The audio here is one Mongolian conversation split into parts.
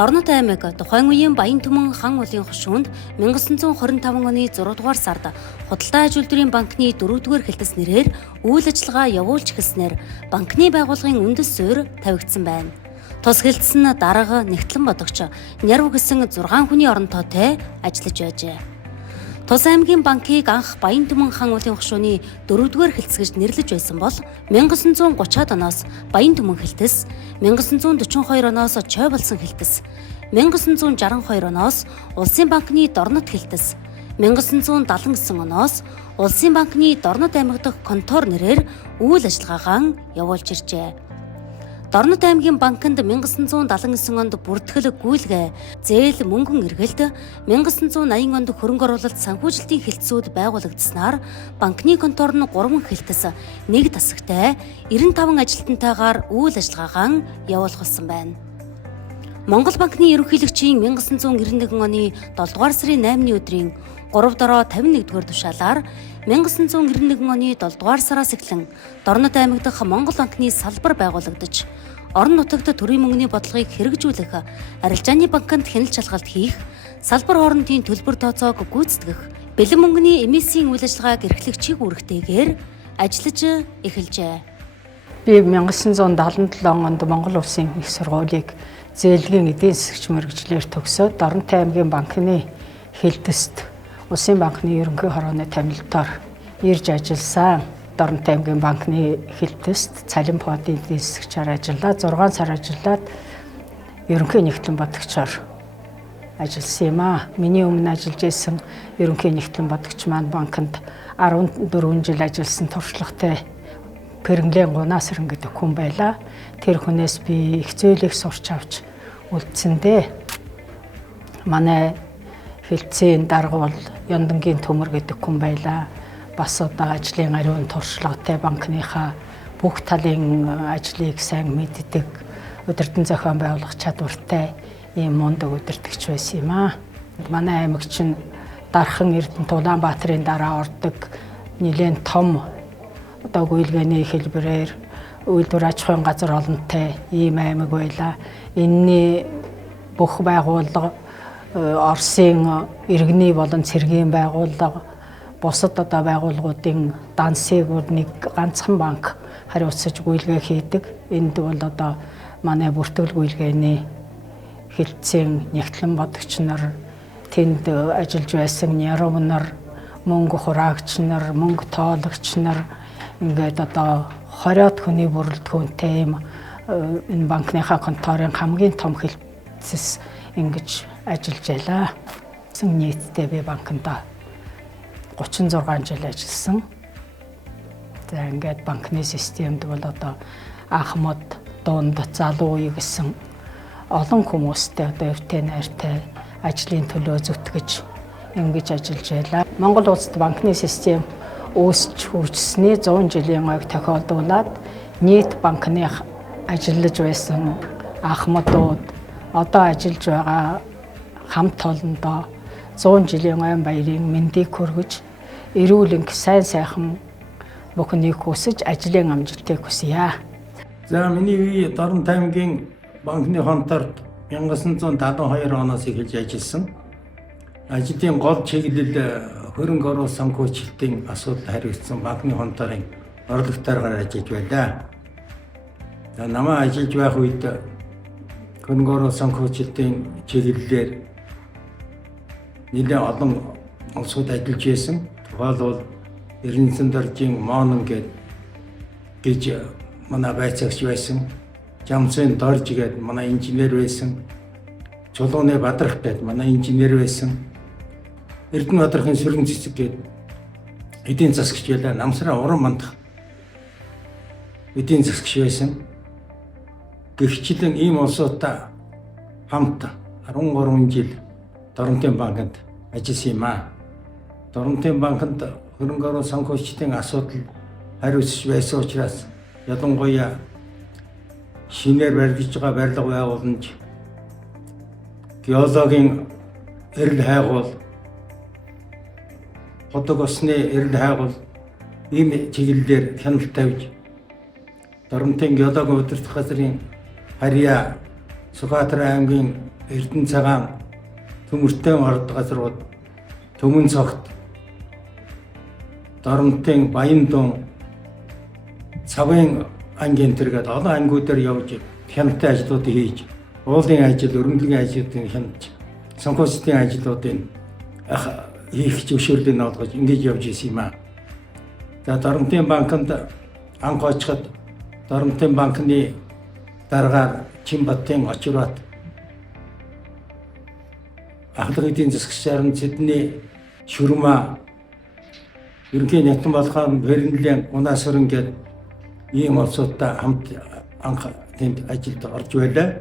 Дорнод аймаг тухайн үеийн Баянтүмэн хан улсын хошуунд 1925 оны 6 дугаар сард Худалдаа аж үйлдвэрийн банкны 4-р хэлтэс нэрээр үйл ажиллагаа явуулж эхэлснээр банкны байгууллагын үндэс суурь тавигдсан байна. Тус хэлтэс нь дарга Нэгтлэн бодогч Нярв гэсэн 6 хүний оронтойтой ажиллаж байжээ. Тус аймгийн банкыг анх Баянтүмэн хан улсын хошууны 4-р хэлтэс гэж нэрлэж байсан бол 1930-ад оноос Баянтүмэн хэлтэс, 1942 оноос Чой болсон хэлтэс, 1962 оноос Улсын банкны Дорнод хэлтэс, 1979 оноос Улсын банкны Дорнод аймаг дахь контор нэрээр үйл ажиллагаагаа явуулж иржээ. Дорнод аймгийн банкнд 1979 онд бүртгэл гүйлгээ, зээл мөнгөн эргэлт, 1980 онд хөрөнгө оруулалт санхүүжилтийн хэлтсүүд байгуулагдсанаар банкны контор нь 3 хэлтэс, 1 тасагтай 95 ажилтнтайгаар үйл ажиллагаагаа явуулсан байна. Монгол банкны ерөнхийлөгчийн 1991 оны 7 дугаар сарын 8-ны өдрийн 3 дороо 51-р тушаалаар 1991 оны 7 дугаар сараас эхлэн Дорнод аймаг дахь Монгол банкны салбар байгуулагдаж, орон нутагт төрийн мөнгөний бодлогыг хэрэгжүүлэх, арилжааны банкнд хяналт шалгалт хийх, салбар хоорондын төлбөр тооцоог гүйцэтгэх, бэлэн мөнгөний эмиссийн үйл ажиллагааг эрхлэх чиг үүрэгтэйгээр ажиллаж эхэлжээ. Би 1977 онд Монгол Улсын их сургуулийг зээлгийн эдийн засагч мэргэжлэр төгсөөд Дорнод аймгийн банкны хэлтэст Улсын банкны ерөнхий хорооны томилтоор ирж ажилласан. Дорнод аймгийн банкны хэлтэст цалин фондын эдийн засагчаар ажиллаад 6 сар ажиллаад ерөнхий нэгтлэн бодогчоор ажилласан юм аа. Миний өмнө ажиллаж исэн ерөнхий нэгтлэн бодогч маань банкнд 14 жил ажилласан туршлагатай Пэрэнглэн Гунасран гэдэг хүн байлаа. Тэр хүнээс би их зүйлийг сурч авч үлдсэндээ манай хэлтсийн дарга бол Ёндангийн төмөр гэдэг хүн байлаа. Бас одоо ажлын ариун туршлагатай банкныхаа бүх талын ажлыг сайн мэддэг, удирдан зохион байгуулах чадвартай ийм мундаг удирдагч байсан юм аа. Манай аймаг чинь Дархан Эрдэнэт Улаанбаатарын дараа ордог нэлээд том одоо гүйлгээний хэлбэрээр үйлдвэр аж ахуйн газар олонтой ийм аймаг байлаа. Энэний бүх байгууллага Оросын иргэний болон цэргийн байгууллага, бусад одоо байгууллагуудын дансыг нэг ганцхан банк хариуцаж гүйлгээ хийдэг. Энд бол одоо манай бүртгэл гүйлгээний хэлтсийн Нэгтлэн бодогч нар, тэнд ажиллаж байсан Нярв нар, мөнгө хураагч нар, мөнгө тоолагч нар, ингээд одоо 20-од хүний бүрэлдэхүүнтэй юм энэ банкныхаа конторын хамгийн том хэлтсэс ингэж ажиллаж байлаа. Нийтдээ би банкнд 36 жил ажилласан. За ингээд банкны системд бол одоо анхмад, дунд, залуу үе гэсэн олон хүмүүстэй одоо эвтэй найртай ажлын төлөө зүтгэж ингэж ажиллаж байлаа. Монгол улсад банкны систем өсч хөгжсөний 100 жилийн ойг тохиолдуулаад нийт банкны ажиллаж байсан анхмадууд одоо ажиллаж байгаа хамт олондоо 100 жилийн ойн баярын мэндийг хүргэж, эрүүл энх сайн сайхан бүхнийг хүсэж ажлын амжилтыг хүсье. За миний үе Дорнод аймгийн банкны конторт 1972 оноос эхэлж ажилласан. Ажлын гол чиглэл хөрөнгө оруулалт санхүүжилтийн асуудал хариуцсан банкны конторын орлоготойгоор ажиллаж байлаа. За намаа ажиллаж байх үед хөрөнгө оруулалт санхүүжилтийн чиглэлээр нэлээд олон улсууд ажиллаж байсан. Тухайлбал Эрдэнэт доржийн Монон гэж манай байцаагч байсан. Жамсын Дорж гэдэг манай инженер байсан. Чулууны Бадрах гэдэг манай инженер байсан. Эрдэнэ Бадрахын Сүрэн Цэцэг гэдэг эдийн засагч байлаа. Намсраа уран мандах эдийн засагч байсан. Гэрчлэн ийм улсуудтай хамт 13 жил Дорнодын банкнд ажилласан юм аа. Дорнодын банкнд хөрөнгө оруулалт санхүүжилтийн асуудал хариуцж байсан учраас ялангуяа шинээр барьж байгаа барилга байгууламж, геологийн эрэл хайгуул, хотог осны эрэл хайгуул ийм чиглэлээр хяналт тавьж Дорнодын геологийн удирдах газрын харьяа Сүхбаатар аймгийн Эрдэнэ цагаан төмөртэй орд газрууд Төмөн цогт Доромтын Баяндун Цавын ангийн тэргээд олон ангиудаар явж хяналтын ажлуудыг хийж, уулын ажил, өргөмлөгийн ажлуудыг хянаж, санхүүжилтийн ажлуудыг хийх зөвшөөрлийг олгож ингэж явж исэн юм аа. За Доромтын банкнд анх очиход Доромтын банкны дараагаар Чинбаттын Очирбат ахлах эдийн засагчаар Сидней Шүрмэ ерөнхий нягтлан болгоом Берлин Унасрын гээд ийм улсуудтай хамт анх тэнд ажилд орж байлаа.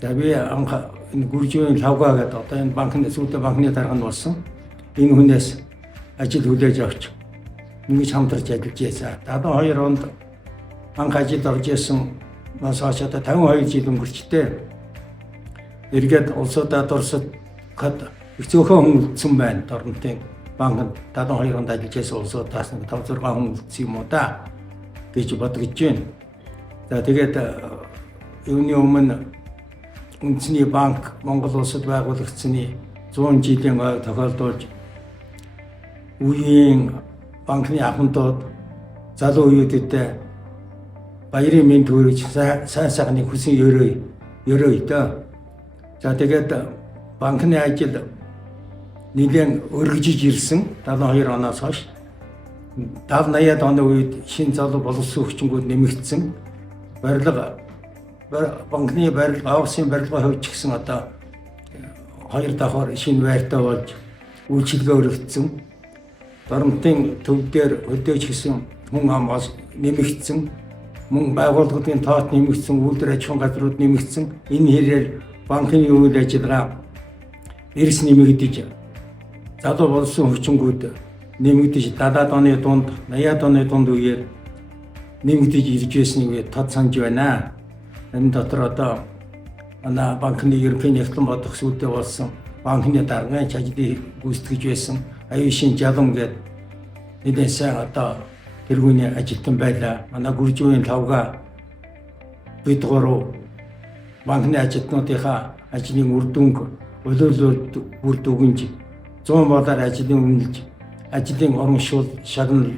За би анх энэ гүржийн лавга гэдэг одоо энэ банкны сүйдэ банкны дарга нь болсон. Энэ хүнээс ажил хүлээж авч ингэж хамтарч ажиллаж байсан. 72 онд анх ажилд орж исэн нас хойш одоо 52 жил өнгөрчтэй. Эргээд улсуудаа дурсад их зөөхөн хүн үлдсэн байна. Доромтын банкнд 72 онд ажиллаж байсан улсуудаас 5-6 хүн үлдсэн юм уу да гэж бодгож байна. За тэгээд юуны өмнө үндэсний банк Монгол улсад байгуулагдсаны 100 жилийн ой тохиолдуулж үеийн банкны ахмадууд залуу үеүүдэд баярын мэнд хүргэж сайн сайхны хүсэн ерөөй дөө. За тэгээд банкны ажил нэлээд өргөжиж ирсэн 72 оноос хойш 70-80-аад оны үед шинэ залуу боловсон хүчингүүд нэмэгдсэн. Банкны барилга, офисын барилгын хувьд ч гэсэн одоо 2 давхар шинэ байртай болж үйлчилгээ өргөгдсөн. Доромтын төв дээр өдөөж гисэн хүн ам нэмэгдсэн. Мөн байгууллагын тоот нэмэгдсэн, үйлдвэр аж ахуйн газрууд нэмэгдсэн. Энэ хэрээр банкны үйл ажиллагаа эрс нэмэгдэж залуу болсон хүчингүүд нэмэгдэж 70-аад оны дунд, 80-аад оны дунд үеэр нэмэгдэж ирж байсныг тод санаж байна. Энэ дотор одоо манай банкны ерөнхий нягтлан бодох сүйдээ болсон банкны даргын ажлыг гүйцэтгэж байсан Аюушин Жалам гээд нэлээд сайн одоо тэргүүний ажилтан байлаа. Манай гүржийн лавга бид гурав банкны ажилтнуудынхаа ажлын үр дүнг олиолоод бүр дүгнж 100 болоор ажлын үнэлж ажлын урамшуул шагнал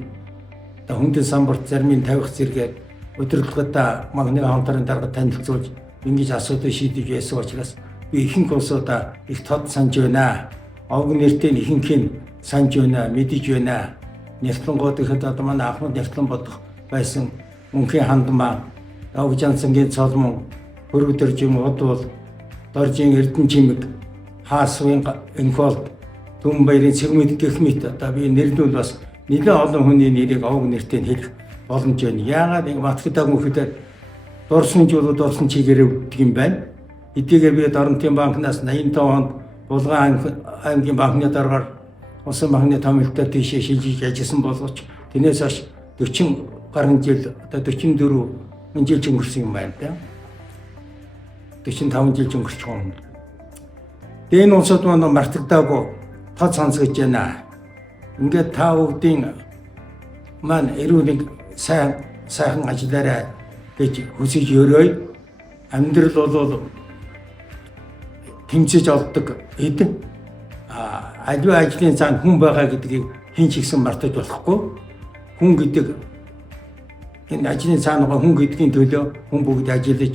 хүндэн самбарт зармын тавих зэрэгээр удирдлагуудаа банкны хамтран дарга танилцуулж ингэж асуудыг шийдэж байсан учраас би ихэнх улсуудаа их тод санаж байна. Овг нэртэй ихэнх нь санаж байна, мэдэж байна. Нягтлангуудынхад одоо манай Ахмад нягтлан бодох байсан Мөнхийн хандмаа, Овжанцангийн цолмон, Хөргөдөржин удвал, Доржийн Эрдэнэ чимэг, Хаасвын Инфолд, Түмбаярын Цэгмэд гэх мэт одоо би нэрлүүл бас нэлээд олон хүний нэрийг овг нэртэй хэлэх боломж байна. Яагаад ингэ матхдаг мөхөдөд дурсан жуулууд дурсан чигээр өгдөг юм байна. Эдгээр би Доромтын банкнаас 85 онд Булган аймгийн банкны дараагаар Улсын банкны томилтоор тийшээ шилжиж ажилласан боловч тэрнээс хойш 40 гаруй жил одоо 44 жил өнгөрсөн юм байна да. 45 жил өнгөрч байгаа юм. Энэ улсууд маань мартагдаагүй тод сонсгож байна. Ингээд та бүгдийн маань эрүүл сайхан ажиллаарай гэж хүсэж өрөөй. Амьдрал бол тэмцэж олддог эд. Аливаа ажлын цаана хүн байгаа гэдгийг хэн ч ихсэн мартаж болохгүй. Хүн гэдэг энэ ажлын цаана байгаа хүн гэдгийн төлөө хүн бүгд ажиллаж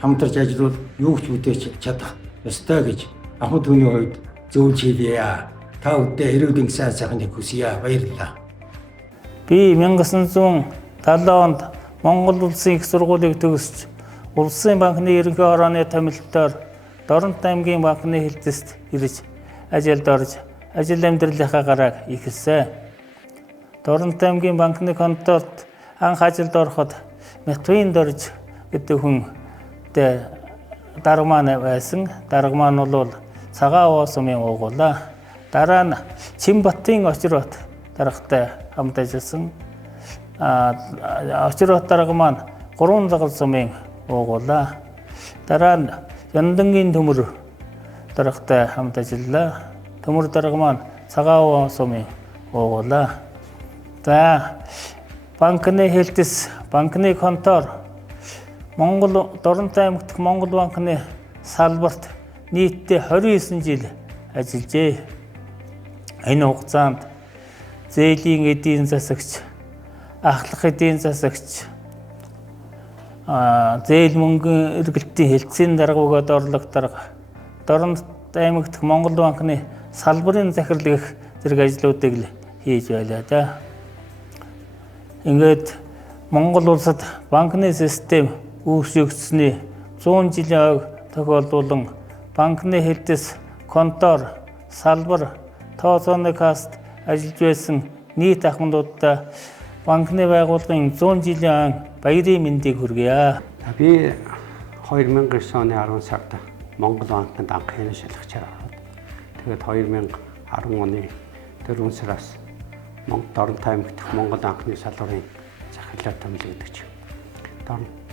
хамтарч ажиллавал юу ч бүтээж чадах ёстой гэж Ахмад хүний хувьд зөвлөж хэлье. Та бүдээ эрүүл сайн сайхныг хүсье. Баярлалаа. Би 1970 онд Монгол улсын их сургуулийг төгсч Улсын банкны ерөнхий хорооны томилтоор Доромт аймгийн банкны хэлтэст ирж ажилд орж ажил амьдралынхаа гарааг эхэлсэн. Доромт аймгийн банкны конторт анх ажилд ороход Мэтвин Дорж гэдэг хүнтэй дарга маань байсан. Дарга маань бол цагаан овоо сумын уугуулаа. Дараа нь Чинбаттын Очирбат даргатай хамт ажилласан. Очирбат дарга маань 3 лагал сумын уугуулаа. Дараа нь Яндангийн төмөр даргатай хамт ажиллаа. Төмөр дарга маань цагаан овоо сумын уугуулаа. За банкны хэлтс, банкны контор Монгол Доромт аймагт Монгол банкны салбарт нийтдээ 29 жил ажиллажээ. Энэ хугацаанд зээлийн эдийн засагч, ахлах эдийн засагч, зээл мөнгөн эргэлтийн хэлтсийн даргуугаад орлого дарга, Дорнот аймаг дахь Монгол банкны салбарын захирал гэх зэрэг ажлуудыг л хийж байлаа да. Ингээд Монгол улсад банкны систем үүсгэгдсэний 100 жилийн ойг тохиолдуулан банкны хэлтэс, контор, салбар, тооцооны каст ажиллаж байсан нийт ахмадуудаа банкны байгууллагын 100 жилийн ан баярын мэндийг хүргье. Би 2009 оны 10 сард Монгол банкнд анхны шалгачаар ороод тэгээд 2010 оны 4 сараас Дорнот аймаг дахь Монгол банкны салбарын захирлаар томилогдож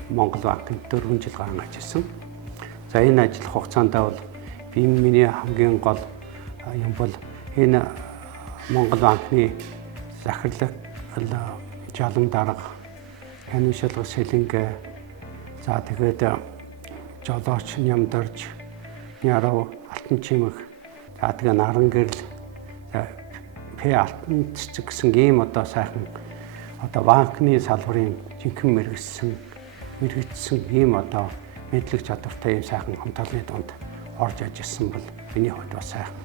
Монгол банкнд 4 жил гарan ажилласан. За энэ ажил хугацаанд бол миний хамгийн гол юм бол энэ Монгол банкны захирлал жалан дарга, хянын шалгах сэлэнгэ, за тэгээд жолооч нямдарч, нярав алтан чимэг, за тэгээд наран гэрэл, П алтан цэцэг гэсэн ийм одоо сайхан одоо банкны салбарын жинхэнэ мэрэгдсэн ийм одоо мэдлэг чадвартай ийм сайхан хамтлагны дунд орж ажилласан бол миний хувьд бас сайхан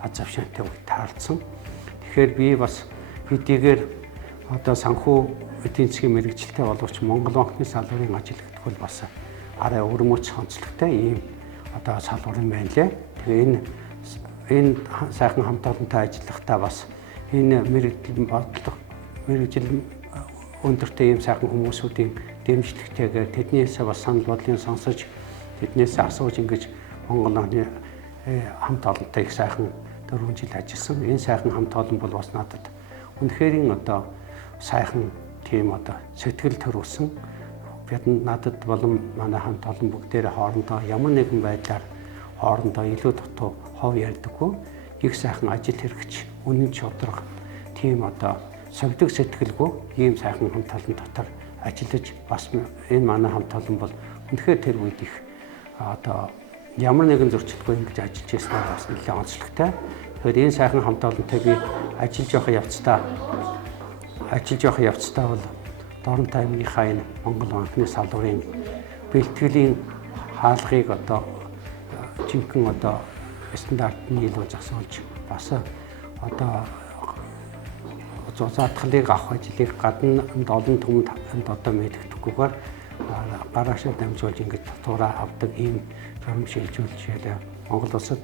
аз авшаантай үг таалдсан. Тэгэхээр би бас хэдийгээр одоо санхүү эдийн засгийн мэрэгжилтэй боловч Монгол банкны салбарын ажил гэдэг бол бас арай өрмөц онцлогтой ийм одоо салбар юм байна лээ. Тэгээ энэ сайхан хамтлагантай ажиллахдаа бас энэ мэрэгжил өндөртэй ийм сайхан хүмүүсүүдийн дэмжлэгтэйгээр тэднээс бас санал бодлын сонсож тэднээс асууж ингэж Монгол банкны хамт олонтой их сайхан 4 жил ажилласан. Энэ сайхан хамт олон бол бас надад үнэхээр одоо сайхан тийм одоо сэтгэл төрүүлсэн. Бид надад болон манай хамт олон бүгдээрээ хоорондоо ямар нэгэн байдлаар хоорондоо илүү дутуу хов ярьдаггүй. Их сайхан ажил хэрэгч, үнэн чодрог тийм одоо совдөг сэтгэлгүй ийм сайхан хамт олон дотор ажиллаж бас энэ манай хамт олон бол үнэхээр тэр үед их одоо ямар нэгэн зөрчилгүй ингэж ажиллаж байснаа бас нэлээд онцлогтой. Тэгэхээр энэ сайхан хамт олонтой би ажиллаж явах явцдаа бол Дорнот аймгийнхаа энэ Монгол банкны салбарын бэлтгэлийн хаалгыг одоо жинхэнэ одоо стандартны илүү засуулж бас одоо зузаатгалыг авах ажлыг гадна олон түмэнд одоо мэддэхгүйгээр гараашаа дамжуулж ингэж татвараа авдаг ийм журам шилжүүлж ялаа. Монгол улсад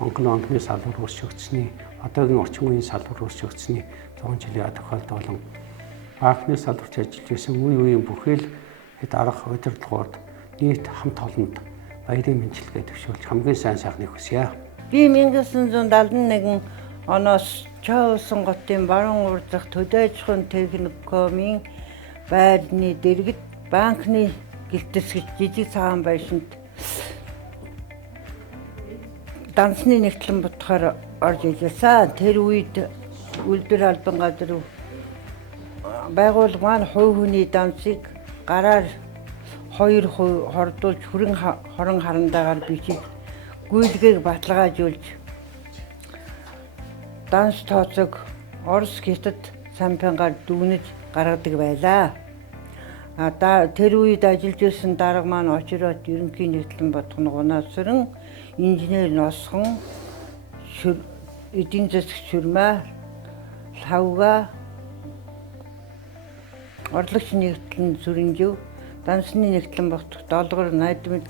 Монгол банкны салбар өөрчлөгдсөний одоогийн орчин үеийн салбар өөрчлөгдсөний 100 жилийн тохиолдол болон банкны салбарт ажиллаж байсан үеийн бүхэл дарга удирдлагууд нийт хамт олонд баярын мэндчилгээ төвшүүлж хамгийн сайн сайхныг хүсье. Би 1971 оноос Чоусон готын баруун урдах төдий аж ахуйн техникумын байрны дэргэд банкны гэлтэсгэж жижиг цагаан байшинд дансны нэгтлэн бодохоор орж ижилсэн. Тэр үед үлдэр албан газар байгууллага маань хувь хүний дансыг гараар 2% хордуулж хорон харандаагаар бичиж гүйлгээг баталгаажуулж данс тооцоог Орос хятад сампингаар дүгнэж гаргадаг байлаа. Тэр үед ажиллаж байсан дарга маань очроод ерөнхий нэгтлэн бодох нугнасран инженер Носхон эдийн засаг шүрмээ лавга орлогч нэгтлэн сүрэнжив дансны нэгтлэн бодох долгор найдмал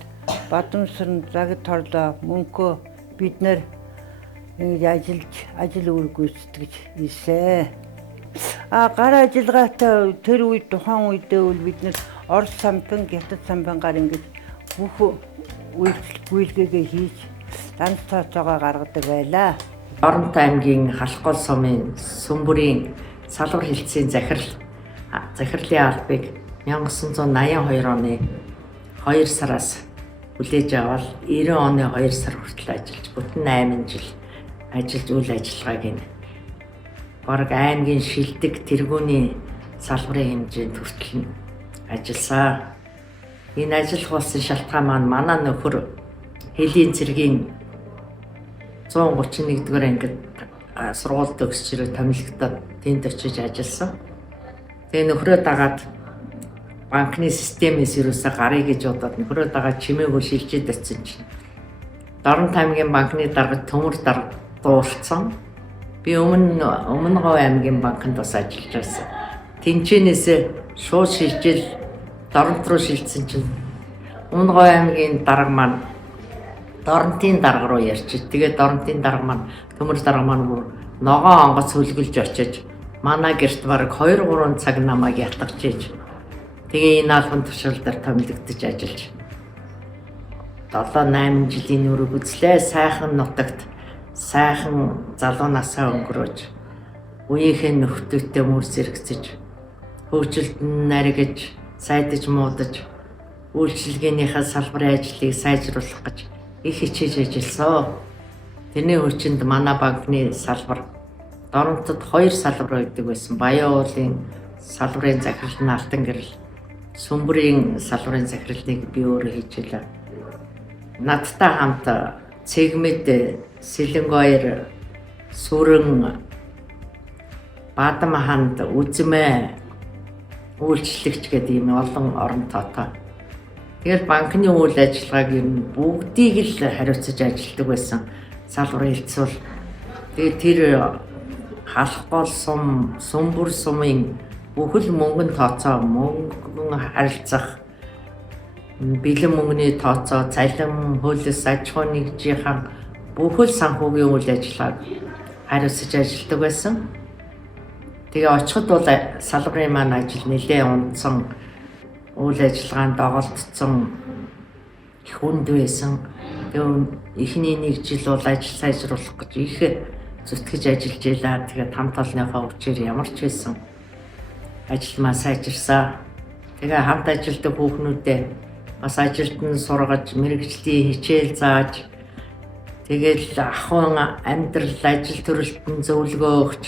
бадамсран загад торлоо мөнхөө бид нэр ингэж ажил үүрэг гүйцэтгэж ийсэ. Гар ажиллагаатай тэр үед тухайн үедээ бол бид нэр Орос сампин, хятад сампингаар ингэж бүх үйлчлэгээгээ хийж данс тооцоогоо гаргадаг байлаа. Дорнот аймгийн Халхгол сумын сүмбүрийн салбар хэлтсийн захирлын албыг 1982 оны 2 сараас хүлээж аваад 90 оны 2 сар хүртэл ажиллаж бүтэн 8 жил ажиллаж үйл ажиллагааг нь бараг аймгийн шилдэг тэргүүний салбарын хэмжээнд хүртэл ажилласан. Энэ ажиллах болсон шалтгаан маань манай нөхөр Хэлийн цэргийн 131-р ангид сургууль төгсч ирээ томилогдоод тэнд очиж ажилласан. Тэгээ нөхрөө дагаад банкны системээс юусаа гарыг гэж бодоод нөхрөө дагаад чимээгүй шилжиж очсон чинь Дорнот аймгийн банкны дарга төмөр дарга дуулсан. Би Өмнөговь аймгийн банкнд бас ажиллаж байсан. Тэнцэнээсээ шууд шилжил Дорнот руу шилжсэн чинь Өмнөговь аймгийн дарга маань Дорнотын дарга руу ярьчих. Тэгээд Дорнотын дарга маань төмөр дарга маань бүр ногоо онгоц хөлгөлж очиж манай гэрт бараг 2-3 цаг намайг ятгаж ийж тэгээ энэ албан тушаал дээр томилогдож ажиллаж 7-8 жилийн өрөг үзлээ. Сайхан нутагт сайхан залуу насаа өнгөрөөж үеийнхээ нөхдөдтэй мөр зэрэгцэж хөгжилд наригж сайдаж муудаж үйлчилгээнийхээ салбарын ажлыг сайжруулах гэж их хичээж ажилласан. Тэрний хүчинд манай банкны салбар Дорнотод 2 салбар байдаг байсан. Баян уулын салбарын захирал нь Алтан гэрэл, Сүмбэрийн салбарын захиралыг би өөрөө хийжээ. Надтай хамт Цэгмэд, Сэлэнгойр, Сүрэн, Бадам ханд, Үзмэ үйлчлэгч гэдэг ийм олон орон тоотой. Тэгэл банкны үйл ажиллагааг юм бүгдийг л хариуцаж ажилладаг байсан. Салбарын хэлцүүл. Тэгээд тэр халах гол сум, сүмбэр сумын бүхэл мөнгөнд тооцоо, мөнгөн харилцах, бэлэн мөнгөний тооцоо, цалин, хөлс, аж ахуй нэгжийн бүхэл санхүүгийн үйл ажиллагааг хариуцаж ажилладаг байсан. Тэгээ очиход бол салбарын маань ажил нэлээд унтсан, үйл ажиллагаанд доголдсон их хүнд байсан. Тэгээ эхний 1 жил бол ажил сайжруулах гэж их зүтгэж ажиллаж байлаа. Тэгээд хамт олонныхоо хүчээр ямар ч байсан ажилмаа сайжирсан. Тэгээ хамт ажилдаг хүүхнүүдээ бас ажилд нь сургаж, мэрэгжлийн хичээл зааж, тэгээд ахуйн амьдрал, ажил төрөлтөнд зөвлөгөө өгч,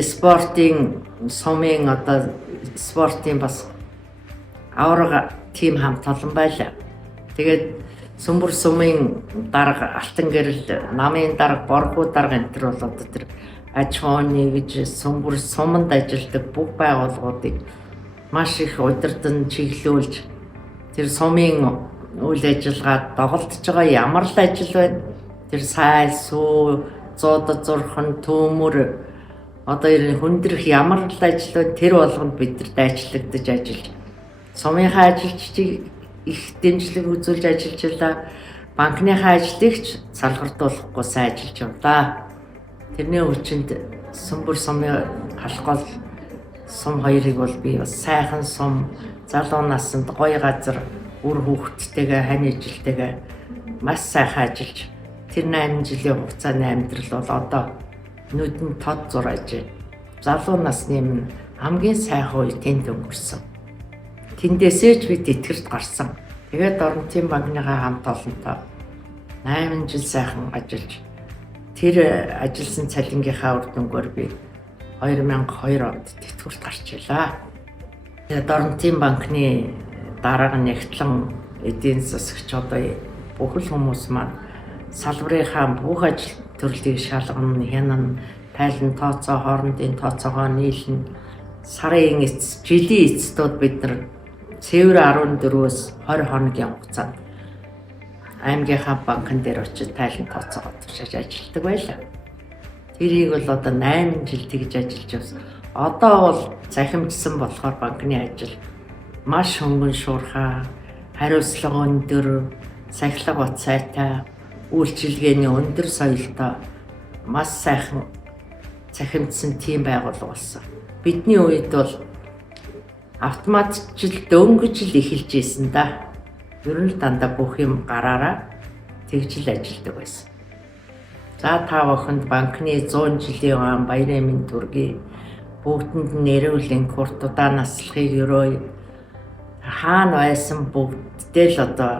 спортын сумын спортын бас авраг тим хамт олон байлаа. Тэгээд Сүмбэр сумын дарга Алтан гэрэл, намын дарга, Боргуу дарга энэ төр бол одоо тэр аж ахуйн гэж Сүмбэр суманд ажилладаг бүх байгууллагуудыг маш их удирдан чиглүүлж тэр сумын үйл ажиллагаад доголдож байгаа ямар л ажил байна. Тэр сайл, сүү, зуудад зурхан, төмөр одоо хүндрэх ямар л ажил байна. Тэр болгонд бид нар дайчлагдаж ажиллаж сумынхаа ажилчдыг их дэмжлэг үзүүлж ажиллаж байлаа. Банкныхаа ажлыг ч салгартуулахгүй сайн ажиллаж явлаа. Тэрний хүчинд Сүмбэр сумын халах гол сум 2-ыг бол би бас сайхан сум, залуу наснд гоё газар, үр хүүхдтэйгээ, хань ижилтэйгээ маш сайхан ажиллаж тэр 8 жилийн хугацааны амьдрал бол одоо нүдэнд тод зураж залуу насны минь хамгийн сайхан үе тэнд өнгөрсөн. Тэндээсээ ч бид итгэрт гарсан. Тэгээд Дорнотын банкныхаа хамт олонтой 8 жил сайхан ажиллаж тэр ажилласан цалингийнхаа үр дүнгээр би 2002 онд тэтгэврт гарч илаа. Тэгээд Дорнотын банкны дарга нэгтлэн эдийн засагч одоо бүхэл хүмүүс маань салбарынхаа бүх ажил төрлийг шалгана, хянана, тайлан тооцоо, хоорондын тооцоогоо нийлнэ. Сарын эц, жилийн эцдүүд бид нар цэвэр 14-өөс 20 хоногийн хугацаанд аймгийнхаа банкн дээр очиж тайлан тооцоогоо туршиж ажилладаг байлаа. Тэрийг бол одоо 8 жил тэгж ажиллаж явсан. Одоо бол захимжсан болохоор банкны ажил маш хөнгөн шуурхай, хариуцлага өндөр, сахилга бат сайтай, үйлчилгээний өндөр соёлтой маш сайхан захимжсан тим байгууллага болсон. Бидний үед бол автоматжил дөнгөж л эхэлж ийсэн да. Ер нь дандаа бүх юм гараараа тэгж л ажилладаг байсан. За та бүхэнд банкны 100 жилийн он баярын мэнд төргий, бүгдэнд нь нэрвэлийн курт удаа наслахыг өрөөе. Хаана байсан бүгддээ л одоо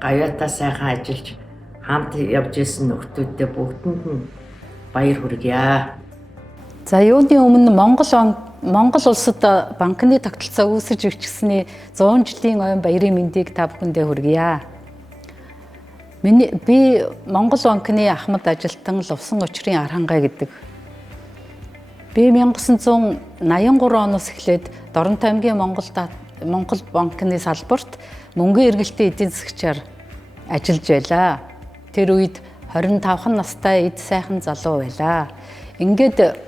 гавьяатаа сайхан ажиллаж хамт явж исэн нөхдүүдтэй бүгдэнд нь баяр хүргье. За юуны өмнө Монгол улсад банкны тогтолцоо үүсэж өвчсөний 100 жилийн ойн баярын мэндийг та бүхэндээ хүргье. Би Монгол банкны Ахмад ажилтан Лувсан очрын Архангай гэдэг. Би 1983 оноос эхлээд Доронтой аймгийн Монгол банкны салбарт мөнгөн эргэлтийн эдийн засгчаар ажиллаж байлаа. Тэр үед 25 настай эд сайхан залуу байлаа. Ингээд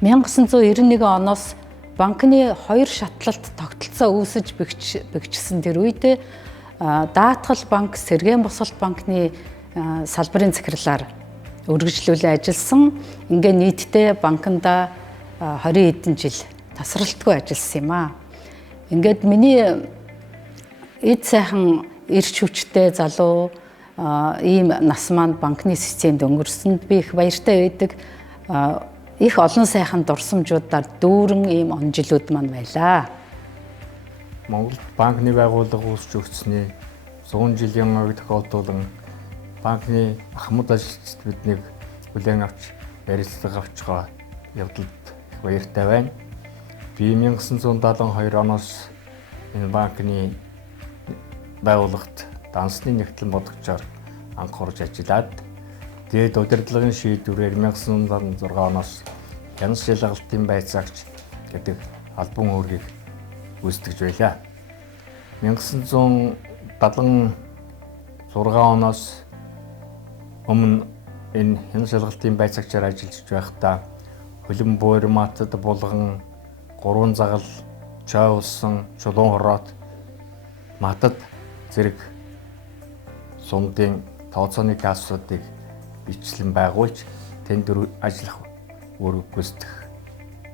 1991 оноос банкны 2 шатлалт тогтолцоо үүсэж бэгжсэн тэр үед Даатгал банк, Сэргээн босолт банкны салбарын захирлаар үргэлжлүүлэн ажилласан. Ингээ нийтдээ банкнда 20 хэдэн жил тасралтгүй ажилласан юм аа. Ингээд миний эд сайхан эрч хүчтэй залуу ийм нас маань банкны системд өнгөрсөнд би их баяртай байдаг. Их олон сайхан дурсамжуудаар дүүрэн ийм он жилүүд маань байлаа. Монголд банкны байгууллага үүсч өгснээ 100 жилийн өмнө тохиолдуулан банкны Ахмад ажилчид биднийг хүлээн авч ярилцлага авч байгаа явдалд их баяртай байна. Би 1972 оноос энэ банкны байгууллагт дансны нэгтлэн бодогчоор анх орж ажиллаад тэгээд удирдлагын шийдвэрээр 1976 оноос Янс шалгалтын байцаагч гэдэг албан үүргийг үүсгэж байлаа. 1976 оноос өмнө энэ Янс шалгалтын байцаагчаар ажиллаж байхдаа Хөлбөмбөр Буурматад булган, Гурван загал, Чойулсан, Чулуун хороот, Матад зэрэг сумдын тооцооны кассуудыг бичлэн байгуулж тэнд ажиллах үүрэг гүйцэтгэх,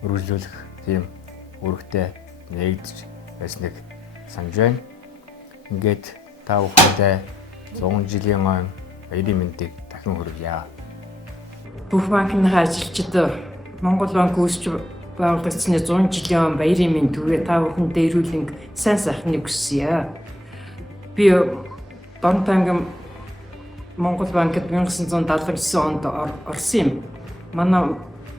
өргөжлүүлэх тийм үүрэгтэй нэгдэж байсныг санаж байна. Ингээд та бүхэндээ 100 жилийн өмнө баярын мэндийг дахин хүргье. Бүх банкны ажилчид Монгол банк үүсч байгуулагдсны 100 жилийн өмнө баярын мэнд хүргье. Та бүхэндээ эрүүл сайн сайхныг хүсье. Би Доронтой аймгийн Монгол банкд 1979 онд орсон юм. Манай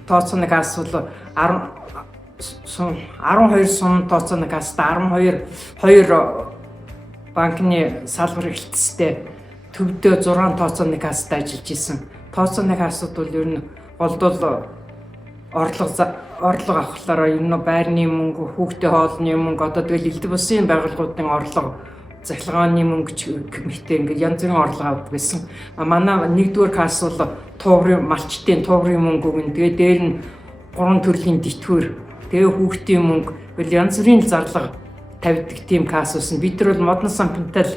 тооцооны газ бол 12 сум тооцооны газта 12 банкны салбар хэлтстэй төвдөө 6 тооцооны газта ажиллаж исэн. Тооцооны газууд бол ер нь голдол орлого авахлаараа ер нь байрны мөнгө, хүүхдээ хоолны мөнгө, одоо тэгэл элдв бусын байгууллагуудын орлого, захиргааны мөнгө гэмтээ ингээд янз бүрийн орлого авдаг байсан. Манай нэгдүгээр касс бол туурын малчтын туурын мөнгө өгнө. Тэгээ дээр нь 3 төрлийн дитгүүр, тэгээ хүүхдийн мөнгө, янз бүрийн зарлага тавьдаг тийм касс байсан. Бид нар бол модон сампинтал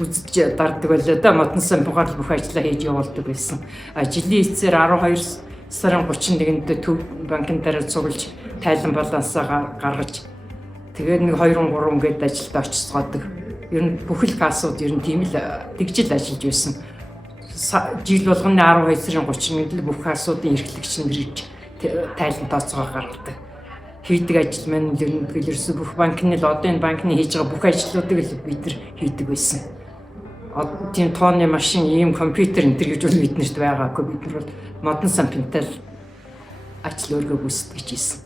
үзэж дарддаг байлаа да. Модон сампингаар бүх ажлаа хийж явуулдаг байсан. Жилийн эцсээр 12 сарын 31-нд төв банкны дараа цуглаж тайлан балансаа гаргаж тэгээд нэг 2-3 гээд ажилд очицгоодог. Ер нь бүх л кассууд ер нь тийм л тэгжил ажиллаж байсан. Жил болгоны 12 сарын 31-нд л бүх кассуудын эрхлэгч нар ирж тайлан тооцоогоо гаргадаг. Хийдэг ажил маань ер нь ерөөсөө бүх банкны л одоо энэ банкны хийж байгаа бүх ажлуудыг л бид нар хийдэг байсан. Тийм тооны машин, ийм компьютер энэ төр гэж бол биднэрт байгаагүй. Бид нар бол модон сампинтал ажил өргөө гүйцэтгэж ийсэн.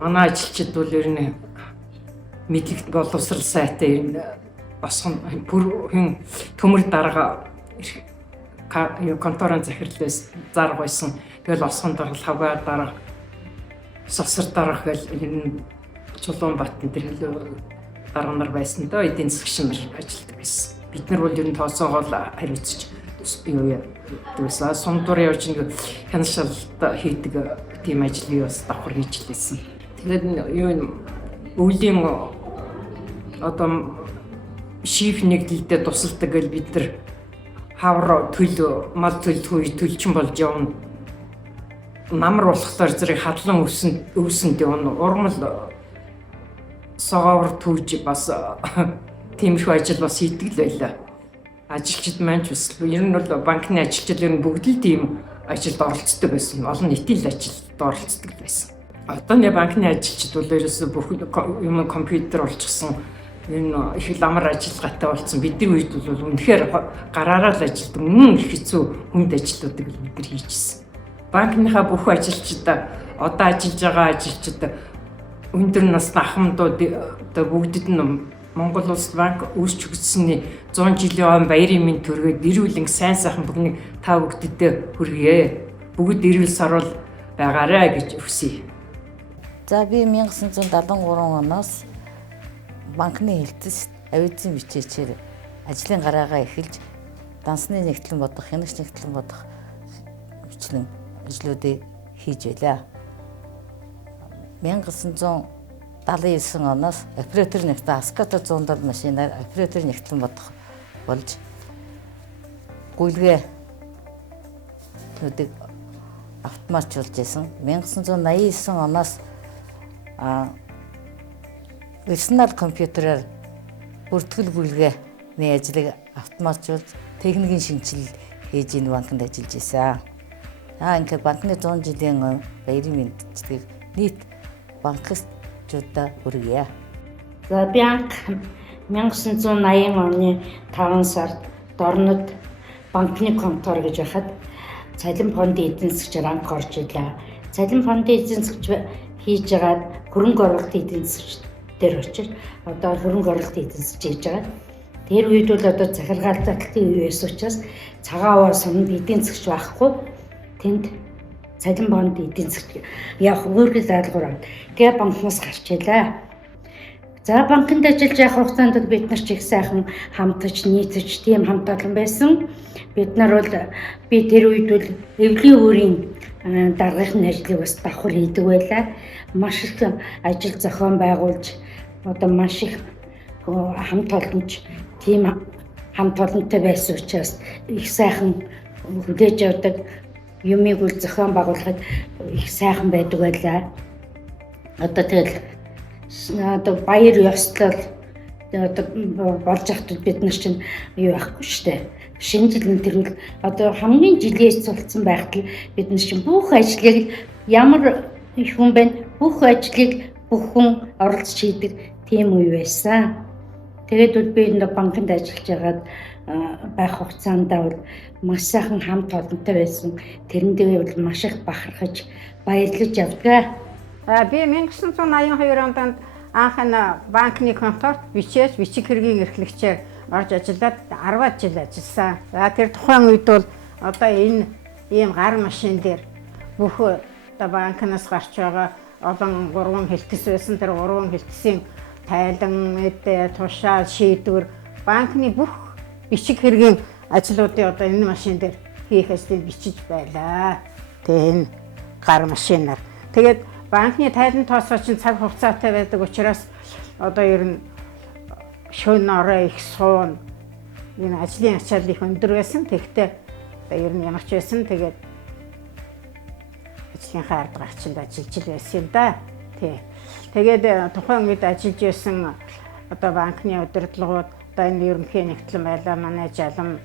Манай ажилчид бол ер нь мэдлэг боловсрал сайтай ер нь босгон бүрэн төмөр дарга конторын захирлаас зарга байсан. Тэгэл босгон дарга хавгаа дарга сосор дарга гэл ер нь Чулуун Баттан тэр дарга нар байсан доо эдийн засгч нар ажилладаг байсан. Бид нар бол ер нь тооцоогоо хариуцж юу яасан. Сумдуур явж нэг хянашилт хийдэг тийм ажлыг бас давхар хийж лээсэн. Тэгээд юу өвлийн одоо шиф нэгдэлтэд тусалдаг гэл бид нар хавар төл мал төлчин болж явна. Намар болохлоор зэрэг хадлан өвсөнд явна. Ургамал согоор түүж бас тиймэрхүү ажил бас хийдэг л байлаа. Ажилчид маань ч бас ер нь бол банкны ажилчид ер нь бүгд л тийм ажилд оролцдог байсан. Олон нийтийн ажилд оролцдог байсан. Одооны банкны ажилчид бол ерөөсөө бүх юм компьютер болчихсон. Энэ их ламар ажиллагаатай болсон. Бидний үед бол үнэхээр гараараа л ажилдаг. Мөн их хэцүү хүнд ажлуудыг бид нар хийжсэн. Банкныхаа бүх ажилчид одоо ажиллаж байгаа ажилчид өндөр насны ахмадууд бүгдэд нь Монгол Улс банк үүсч өгсөн 100 жилийн он баярын мэнд төргээд эрүүлэн сайн сайхан бүгнийг та бүгдэд хүргье. Бүгд эрүүл сарвал байгаарай гэж хүсье. За би 1973 оноос банкны хэлтс авизын бичээчээр ажлын гараагаа эхэлж дансны нэгтлэн бодох, хянагч нэгтлэн бодох бичлэн ажлуудыг хийж байлаа. 1979 оноос оператор нэгтлэн Аската 170 машинаар оператор нэгтлэн бодох болж гүйлгээ нүдэг автоматжуулж байсан. 1989 оноос персонал компьютераар бүртгэл бүлгээний ажлыг автоматжуулж техникийн шинжилэл хийж энэ банкнд ажиллаж байсан. Ингээд банкны 100 жилийн баярын мэндчилгээг нийт банкчуудаа хүргье. За банк 1980 оны 5 сард Дорнод банкны контор гэж байхад цалин фондын эдийн засгчаар анх орж илаа. Цалин фондын эдийн засгч хийж байгаад хөрөнгө оруулалтын эдийн засгч дээр очиж одоо хөрөнгө оруулалтын эдийн засгч хийж байгаа. Тэр үед бол одоо захиргаалтын үе байсан учраас цагаан аваа сумд эдийн засгч байхгүй. Тэнд цалин фондын эдийн засгч явах өөргөл даалгавар аваад гээ банкнаас гарч илаа. За банкнд ажиллаж явах хугацаанд бид нар ч их сайхан хамтаж нийтж тийм хамт олон байсан. Бид нар бол би тэр үед бол эвлийн өөрийн даргын ажлыг бас давхар хийдэг байлаа. Маш их ажил зохион байгуулж одоо маш их хамт олонч тийм хамт олонтой байсан учраас их сайхан хүлээж явдаг юмыг үл зохион байгуулахад их сайхан байдаг байлаа. Одоо тэгэл одоо баяр ёслол одоо болж ахтууд бид нар чинь юу байхгүй шүү дээ. Шинэ жилийн тэрүүл одоо хамгийн жилээс цулцсан байхад бид нар чинь бүх ажлыг ямар их хүн байна бүх ажлыг бүх хүн оролцож хийдэг тийм үе байсан. Тэгээд бол би энэ банкнд ажиллаж байгаад байх хугацаанд бол маш сайхан хамт олонтой байсан. Тэрэндээ бол маш их бахархаж баярлаж явдаг. Би 1982 онд анх нь банкны конторт бичиг хэргийн эрхлэгчээр орж ажиллаад 10 жил ажилласан. За тэр тухайн үед бол одоо энэ ийм гар машин дээр бүх одоо банкнаас гарч байгаа олон 3 хэлтс байсан. Тэр 3 хэлтсийн тайлан, мэдээ, тушаал, шийдвэр банкны бүх бичиг хэргийн ажлуудыг одоо энэ машин дээр хийх ажлыг бичиж байлаа. Тэгээ энэ гар машинаар. Тэгээд банкны тайлан тоосоо чинь цаг хугацаатай байдаг учраас одоо ер нь шөнө орой их суун энэ ажлын ачаал их өндөр байсан. Тэгэхдээ ер нь ямар ч байсан тэгээд ажлынхаа ард гарчинд ажиллаж байсан юм да. Тий. Тэгээд тухайн үед ажиллаж байсан одоо банкны удирдлагууд одоо энэ ерөнхий нэгтлэн байлаа. Манай жалам,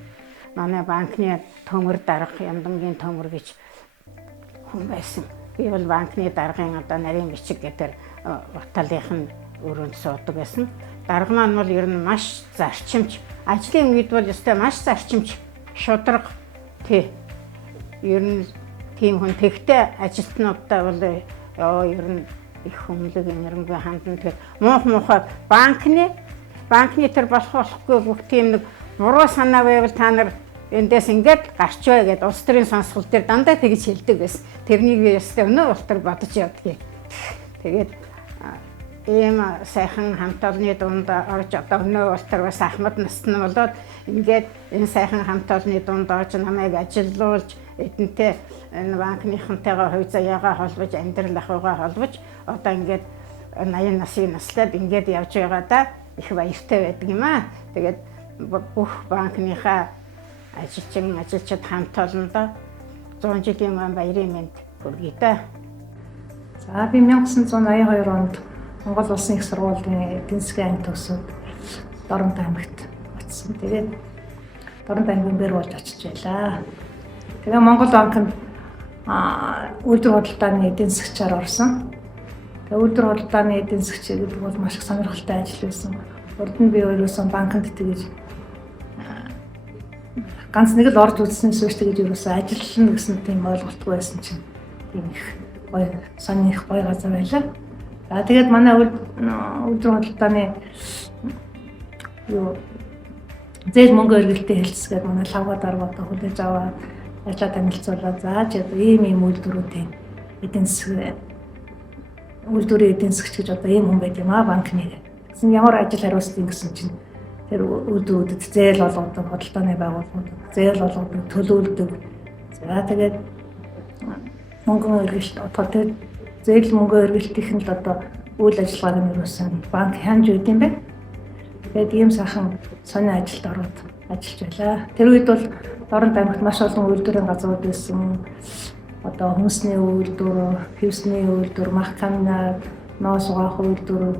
манай банкны төмөр дарга, Ямдангийн төмөр гэж хүн байсан. Би бол банкны даргын одоо нарийн бичиг гэдэг баталгийнх нь өрөөнд суудаг байсан. Дарга маань бол ер нь маш зарчимч. Ажлын үед бол өстой маш зарчимч, шударга. Тий. Ер нь тийм хүн. Тэгтээ ажилтнуудтай бол ер нь их хүмлэг нэрмгүй хандан. Тэгэхээр муухай банкны тэр болохгүй бүх тийм нэг буруу санаа байвал та нар эндээс ингээд гарч бай гэдээ улс төрийн сонсгол дээр дандаа тэгж хэлдэг байсан. Тэрнийг би өстой өнөө болтор бодож явдгийг. Тэгээд ийм сайхан хамт олонны дунд орж одоо өнөө болтор бас Ахмад насны болоод ингээд энэ сайхан хамт олонны дунд орж намайг ажилуулж эдэнтэй энэ банкныхантайгаа хувь заяагаа холбож амьдрал ахуйгаа холбож одоо ингээд 80 насыг наслаад ингээд явж байгаа да их баяртай байдаг юм аа. Тэгээд бүх банкныхаа ажилчид хамт олондоо 100 жилийн баярын мэнд хүргэе да. За би 1982 онд Монгол Улсын их сургуулийн эдийн засгийн анги төгсөөд Дорнод аймагт очсон. Тэгээд Дорнод аймгийн бэр болж очиж байлаа. Тэгээ Монгол банкнд үйлдвэр худалдааны эдийн засгчаар орсон. Тэгээ үйлдвэр худалдааны эдийн засгч гэдэг бол маш их сонирхолтой ажил байсан. Урд нь би өөрөөсөө банкнд тэгж ганц нэг л орж үзснээс үүш тэгж ерөөсөө ажиллана гэсэн тийм ойлголтгүй байсан чинь тийм их гоё сони их гоё газар байлаа. За тэгээд манай үйлдвэр худалдааны юу зээл мөнгө эргэлтийн хэлцгээд манай лавга дарга одоо хүлээж аваад ажиллаа танилцуулаад зааж одоо ийм үйлдвэрүүдийн эдийн засгийн үйлдвэрийн эдийн засгч гэж одоо ийм хүн байт юм аа банкны гэсэн ямар ажил хариуцлага гэсэн чинь тэр үйлдвэрүүдэд зээл олгодог, худалдааны байгууллагуудад зээл олгодог, төлөвлөдөг. За тэгээд мөнгөн эргэлт одоо тэр зээл мөнгө эргэлтийнх нь л одоо үйл ажиллагааг нь юусан банк хянж өгд юм бэ. Тэгээд ийм сайхан сони ажилд ороод ажиллаж байлаа. Тэр үед бол Дорнод аймагт маш олон үйлдвэрийн газрууд байсан. Одоо хүнсний үйлдвэр, хевсний үйлдвэр, мах комбинат, ноос угаах үйлдвэр,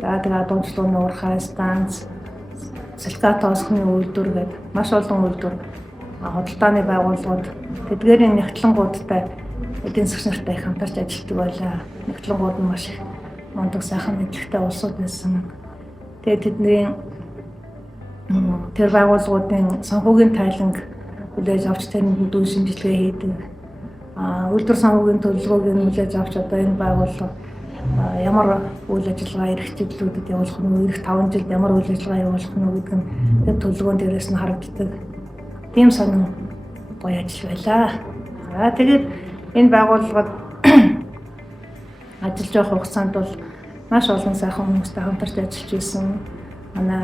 за тэгээд дундчлууны уурхай станц, сэлкат тоосхны үйлдвэр гэдэг маш олон үйлдвэр худалдааны байгууллагууд тэдгээрийн нэгтлэнгуудтай эдийн засгийн нартай их хамтарч ажилладаг байлаа. Нэгтлэнгууд нь маш их мундаг сайхан мэдлэгтэй улсууд байсан. Тэгээд тэдний тэр байгууллагуудын санхүүгийн тайланг хүлээж авч тэрэнд дүүн шинжилгээ хийдэг. Үйлдвэр санхүүгийн төлөвлөгөөг нь хүлээж авч одоо энэ байгууллага ямар үйл ажиллагаа эрх чиглэлүүдэд явуулах нь, эх 5 жилд ямар үйл ажиллагаа явуулах нь гэдэг нь тэр төлөвлөгөөн дээрээс нь харагддаг. Тийм сонин гоё ажил байлаа. За тэгээд энэ байгууллагад ажиллаж явах хугацаанд бол маш олон сайхан хүмүүстэй хамтарч ажиллаж байсан. Манай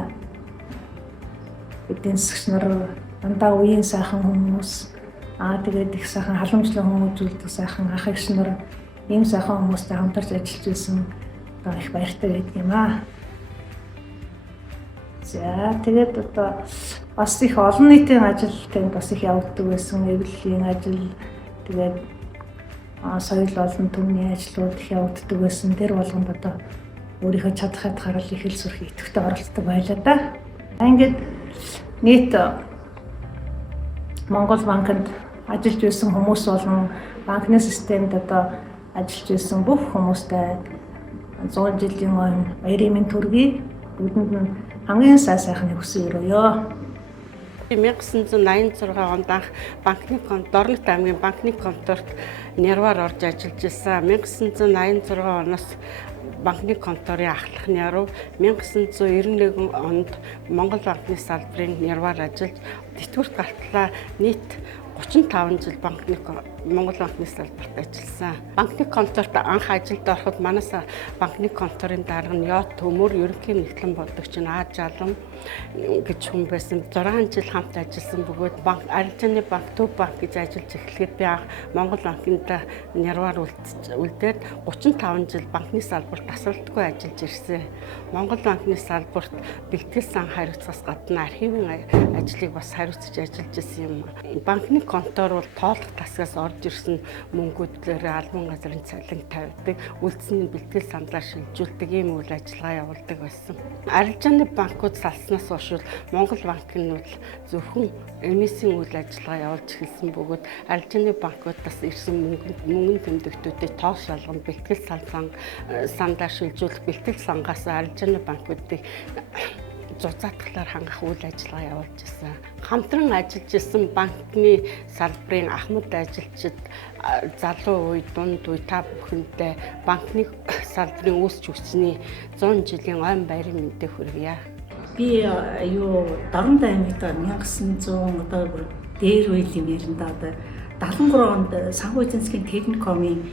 эдийн засгч нар дандаа үеийн сайхан хүмүүс, тэгээд их сайхан халамжлал хүмүүс зүйлдэг сайхан ах эгч нар ийм сайхан хүмүүстэй хамтарч ажиллаж байсан. Одоо их баяртай байдаг юм аа. За тэгээд одоо бас их олон нийтийн ажил тэнд бас их явагддаг байсан. Эвлэлийн ажил, тэгээд соёл болон төмний ажлууд их явагддаг байсан. Тэр болгонд одоо өөрийнхөө чадхад гарал их л сүрх идэвхтэй оролцдог байлаа да. Ингээд нийт Монгол банкнд ажиллаж байсан хүмүүс болон банкны системд одоо ажиллаж байсан бүх хүмүүстэй 100 жилийн өмнө баярын мэнд төргий. Бүгдэнд нь хамгийн сайхныг хүсэн өрөөё. 1986 онд анх Дорнод аймгийн банкны конторт нярваар орж ажиллаж байсан. 1986 оноос банкны конторын ахлах няруу 1991 онд Монгол банкны салбарын нярваар ажиллаж тэтгэврт гартлаа нийт 35 жил Монгол банкны салбарт ажилласан. Банкны конторт анх ажилд ороход манайс банкны конторын дарга нь Яот Төмөр ерөнхий нэгтлэн бодогч Наад Жалам гэж хүн байсан. 6 жил хамт ажилласан бөгөөд арилжааны банк Төв банк гэж ажиллаж эхлэхэд би анх Монгол банкнд нярваар үлдээд 35 жил банкны салбарт тасралтгүй ажиллаж ирсэн. Монгол банкны салбарт бэлтгэл сан хариуцлагаас гадна архивын ажлыг бас хариуцж ажиллаж ирсэн юм. Банкны контор бол тоолох тасгаас орж ирсэн мөнгүүдээр албан газрын цалин тавьдаг, үйлдвэрийн бэлтгэл сандлаар шилжүүлдэг ийм үйл ажиллагаа явуулдаг байсан. Арилжааны банкуд салснаас хойш Монгол банк нь бол зөвхөн эмээсийн үйл ажиллагаа явуулж эхэлсэн бөгөөд арилжааны банкудаас ирсэн мөнгөн тэмдэгтүүдийг тоо шалган бэлтгэл сандлаар шилжүүлэх бэлтгэл сангаас арилжааны банкуудыг зузаатгалаар хангах үйл ажиллагаа явуулж байсан. Хамтран ажиллаж исэн банкны салбарын ахмад ажилчид залуу үе, дунд үе та бүхэндээ банкны салбарын үүсч өссөний 100 жилийн ойн баярын мэндийг хүргье. Би Дорнод аймагт 1900 одоо дээр үеийн ярина да 73 онд санхүү эдийн засгийн техникумын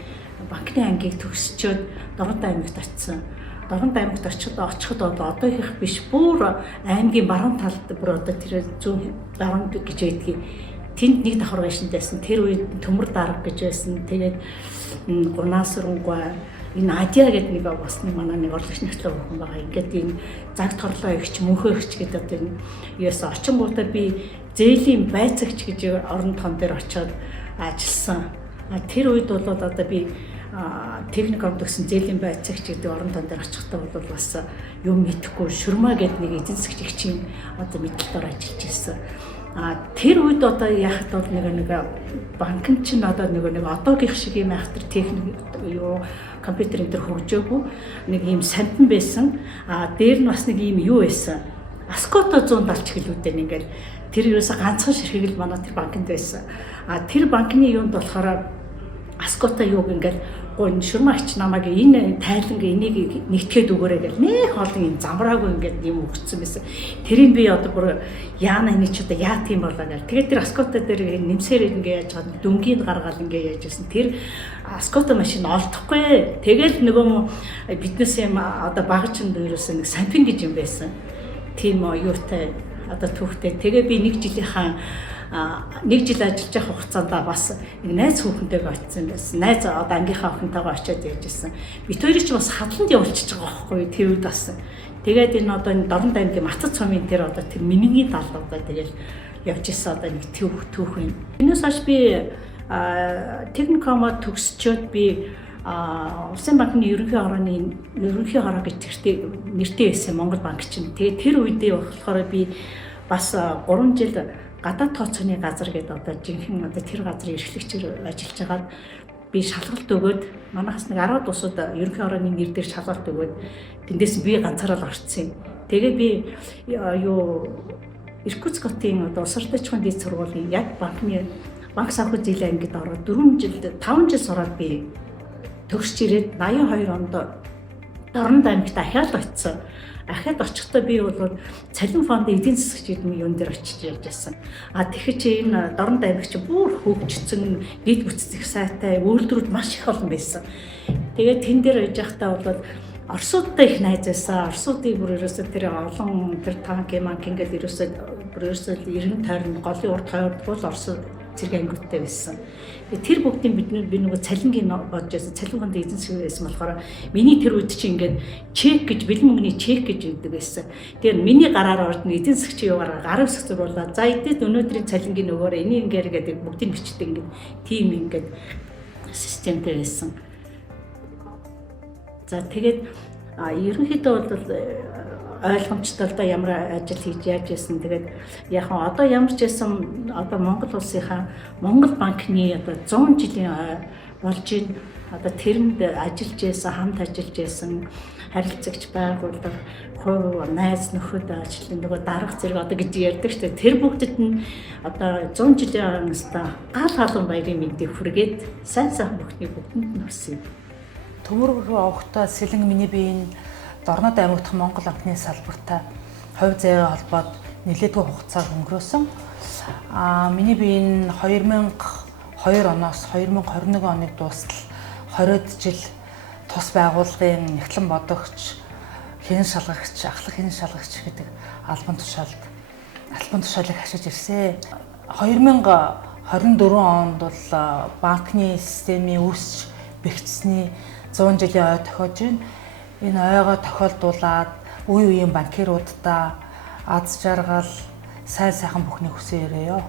банкны ангийг төгсчөөд Дорнод аймагт очсон. Дорнод аймагт очиход одоо их биш бүр аймгийн баруун талд бүр одоо тэр зүүн баруун гэж байдгийг тэнд нэг давхар гашинтайсэн. Тэр үед төмөр дарга гэж байсан. Тэгээд гунаасрангуй энэ Адиа гэдэг нэг бас манай нэг орлогч нэгтлээ хүн байгаа. Ингээд энэ загт хорлоо ихч мөнхөө ихч гэдэг одоо энэ юус очингуудаа би зээлийн байцаагч гэж орон тоон дээр очиод ажилласан. Тэр үед бол одоо би техникум төгсөн зээлийн байцаагч гэдэг орон тоон дээр очихдаа бол бас юм мэдхгүй шүрмаа гэдэг нэг эдийн засгч ихчийн одоо мэдлэлээр ажиллаж ирсэн. Тэр үед одоо яхад бол нэг банкн чинь одоо нэг одоогийн шиг юм айхтар техник компьютер энэ төр хөгжөөгүй нэг юм сандин байсан. Дээр нь бас нэг юм юу байсан. Аското 170 гэлүүдтэй ингээл тэр юусаа ганцхан ширхэг л манай тэр банкнд байсан. Тэр банкны юунд болохоор Аското юуг ингээл гоо шүрмагч намайг энэ тайлангаа энийг нэгтгэхэд өгөөрэй гэл нэг олон юм замбраагүй ингээд юм өгсөн байсан. Тэрийг би одоо бүр яана энэ ч одоо яа тийм болоо гэл. Тэгээд тэр аскота дээр нэмсээр ингээд яаж чад дүнгийн гаргаал ингээд яажсэн. Тэр аскота машин олдохгүй. Тэгэл нөгөө биднээс юм одоо багчин дээрээс нэг сампин гэж юм байсан. Тийм оюутай одоо түүхтэй. Тэгээ би нэг жил ажиллаж явах хугацаанд бас нэг найз хүүхэнтэйгээ очсон байсан. Найз одоо ангийнхаа охинтойгоо очиод яжсэн. Бид хоёрыг ч бас хадланд явуулчих байгаа байхгүй тэр үед бас. Тэгээд энэ одоо энэ Дорнод аймгийн Матад цомын тэр одоо тэр минигийн далуудаа тэгэл явж исэн одоо нэг түүх юм. Энэс хойш би техникомоо төгсчөөд би Улсын банкны ерөнхий хороо гэж нэртэй байсан Монгол банк чинь. Тэгээд тэр үедээ болохоор би бас 3 жил гадаад тооцооны газар гэдэг одоо жинхэнэ одоо тэр газрын эрхлэгчээр ажиллаж байгаад би шалгалт өгөөд манайхаас нэг 10 улсууд ерөнхий хорооны нэр дээр шалгалт өгөөд тэндээс би ганцаараа л орцсон юм. Тэгээ би Иркутск хотын одоо улс ордоочхон дэд сургуулийн яг банк санхүү зээлийн ангид ороод 5 жил сураад би төгсч ирээд 82 онд Дорнод аймагт дахиад очсон. Ахад очихдоо би бол цалин фондын эдийн засгийн юун дээр очиж явж байсан. Тэгэхээр чи энэ Дорнод аймаг чи бүр хөгжсөн, дэд бүтцэх сайтай, үйлдвэрүүд маш их олон байсан. Тэгээд тэн дээр яж байхдаа бол Оросуудтай их найз байсан. Оросуудын бүр ерөөсөө тэр олон тэр танк ингээд ерөөсөө 90 тойрон голын урд хойд бол Орос зэрэг ангиудтай байсан. Тэр бүгдийн би нөгөө цалингийн бодож байсан. Цалин фондын эзэн засгийн байсан болохоор миний тэр үед чи ингээд чек гэж бэлэн мөнгөний чек гэж өгдөг байсан. Тэгэхээр миний гараар ордно эзэн засгийн юугаар гар өсөх зурлаа. За эдээд өнөөдрийн цалингийн нөгөөр энийг ингээд гэдэг бүгдийг бичдэг ингээд тим ингээд системтэй байсан. За тэгээд ерөнхийдөө бол ойлгомжтой л да ямар ажил хийж яаж байсан. Тэгээд яг одоо ямар ч байсан одоо Монгол улсынхаа Монгол банкны одоо 100 жилийн болж ийн одоо тэрэнд ажиллаж байсан, хамт ажиллаж байсан харилцагч байгууллага, хувь найз нөхөд ажлын нөгөө дарга зэрэг одоо гэж ярьдаг шүү дээ. Тэр бүгдэд нь одоо 100 жилийн өмнөстэй гал халуун баярын мэндийг хүргээд сайн бүхний бүгдэнд нь хүрсэн. Төмөр рүү авахдаа Сэлэн миний биеийн Дорнод аймагт Монгол банкны салбартай хувь заяа холбоод нэлээдгүй хугацааг өнгөрөөсөн. Миний биеийн 2002 оноос 2021 оныг дуустал 20-д жил тус байгууллагын нэгтлэн бодогч, хэн шалгагч, ахлах хэн шалгагч гэдэг албан тушаалыг хашиж ирсэн. 2024 онд бол банкны системийн үүсч бэхжсэний 100 жилийн ой тохиож байна. Энэ ойгоо тохиолдуулаад үе үеийн банкируудаа аз жаргал, сайхан бүхнийг хүсээрээ.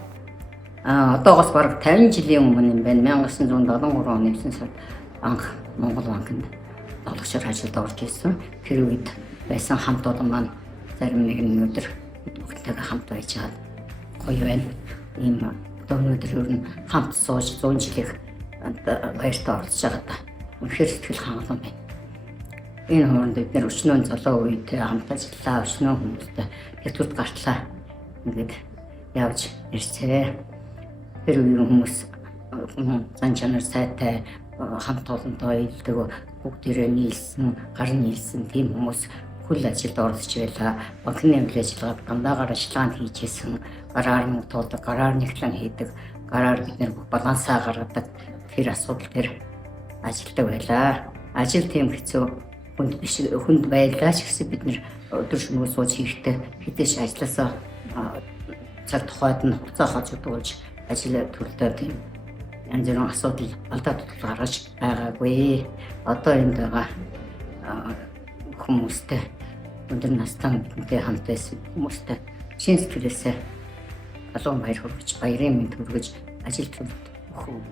Одоогоос бараг 50 жилийн өмнө юм байна. 1973 оны 9 сард анх Монгол банкнд болгочоор ажилд орж ирсэн. Тэр үед байсан хамт олон маань зарим нэгэн өдөр бүгдтэйгээ хамт байж чад гоё байна. Ийм өнөөдөр ер нь хамт сууж 100 жилийн баяртаа оролцож байгаа. Үнэхээр сэтгэл хангалуун байна. Энэ хооронд бид нэр өчнөө золоо үед хамт ажиллаа, өчнөө хүмүүстэй хэвтүүд гартлаа. Ингээд явж ирсээ. Тэр үеийн хүмүүс зан чанар сайтай, хамт олонтой илдэг, бүгдээрээ нийлсэн, гар нийлсэн тийм хүмүүс хүл ажилд оролцож байлаа. Банкны үйл ажиллагааг дандаагаар ажиллагаанд хийжсэн, гараар мөнгөтүүлдэг, гараар нэглэн хийдэг, гараар бид нэр балансаа гаргадаг тэр асуудал тэр ажилдаг байлаа. Ажил тийм хэцүү хүнд байлаа ч гэсэн бид нэр өдөр шөнөгүй сууж хийхдээ хэдэж ажилласаа цаг тухайд нь хугацаа хожигдуулж ажил төрөлтэй тийм янз бүрийн асуудал алдаа тутал гаргаж байгаагүй. Одоо энд байгаа хүмүүстэй өндөр настай бидэнтэй хамт байсан хүмүүстэй шин сэтгэлээсээ алуун баяр хүргэж, баярын мэнд хүргэж ажил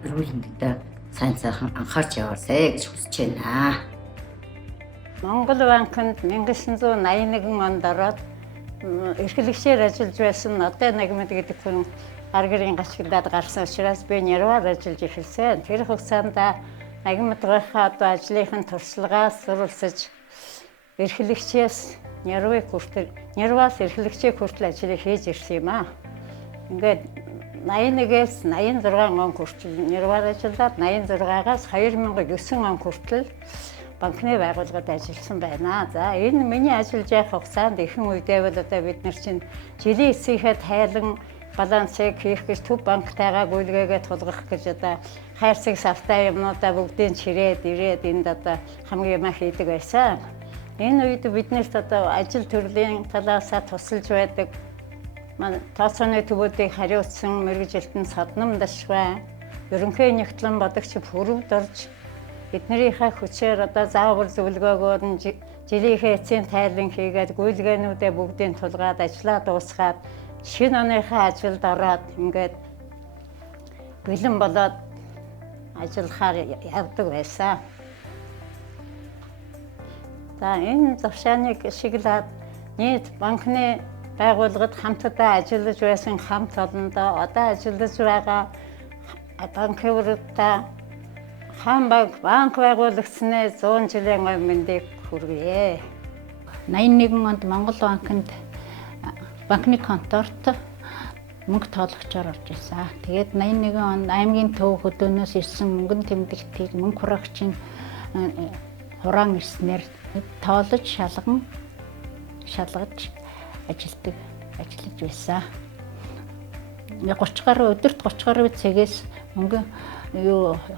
төрөлтөд сайн сайхан анхаарч яваасай гэж хүсэж байна. Монгол банкнд 1981 онд ороод эрхлэгчээр ажиллаж байсан одоо Нагмад гэдэг хүн гар гэрийн гашгилдаад гарсан учраас би нэрваар ажиллаж эхэлсэн. Тэр хугацаанд Нагмадынхаа одоо ажлынхын туршлагаас суралцаж эрхлэгчээс нэрваас эрхлэгчээ хүртэл ажил хийж ирсэн юм аа. Ингээд 81-ээс 86 он хүртэл нэрваар ажиллаад 86-аас 2009 он хүртэл банкны байгууллагад ажилласан байна. За энэ миний ажиллаж явах хугацаанд ихэнх үедээ бол одоо бид нар чинь жилийн эсийнхээ тайлан балансыг хийх гэж төв банктайгаа гүйлгээгээ тулгах гэж одоо хайрцаг савтай юмнуудаа бүгдийг чирээд ирээд энд одоо хамгийн юм хийдэг байсан. Энэ үед биднэрт одоо ажил төрлийн талаасаа тусалж байдаг тооцооны төвүүдийг хариуцсан мэргэжилтэн Содном Дашвай, ерөнхий нэгтлэн бодогч Бүрвд орж эднэрийнхээ хүчээр одоо заавар зөвлгөөгөөр нь жилийнхээ эцсийн тайлан хийгээд гүйлгээнүүдээ бүгдийг тулгаад ажиллаа дуусгаад шинэ оныхаа ажилд ороод ингээд бэлэн болоод ажиллахаар явдаг байсан. За энэ завшааныг ашиглаад нийт банкны байгууллагад хамтдаа ажиллаж байсан хамт олондоо одоо ажиллаж байгаа банкуудаа хаан банк байгуулагдсанээ 100 жилийн өмнө мэндийг хүргэе. 81 онд Монгол банкнд банкны конторт мөнгө тоологчоор орж ирсэн. Тэгээд 81 онд аймгийн төв хөдөөнөөс ирсэн мөнгөн тэмдэгтийг мөнгө хураагчийн хураан ирснээр тоолож шалгаж ажиллаж байсан. 30 гаруй өдөрт 30 гаруй цагаас мөнгө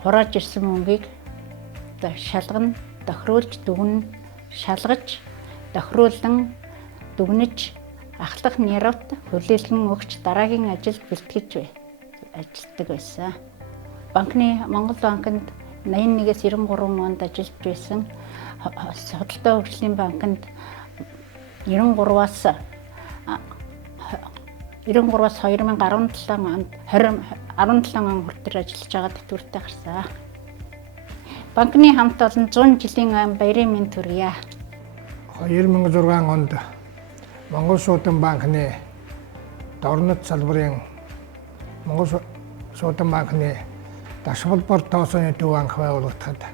хурааж ирсэн мөнгийг шалгана, тохируулж дүгнэн, шалгаж, тохируулан, дүгнэж, ахлах нэрвт хүлээлгэн өгч дараагийн ажилд бэлтгэж ажилладаг байсан. Монгол банкнд 81-ээс 93 онд ажиллаж байсан. Судалтай хөгжлийн банкнд 93-аас 2017 онд 17 он хүртэл ажиллаж байгаа тэтгэвртэй гарсан. Банкны хамт олон 100 жилийн баярын мэнд хүргье. 2006 онд Монгол Шуудан банкны дорнод салбарын Монгол Шуудан банкны дашвалбар тооцооны төв анх байгуулагдахад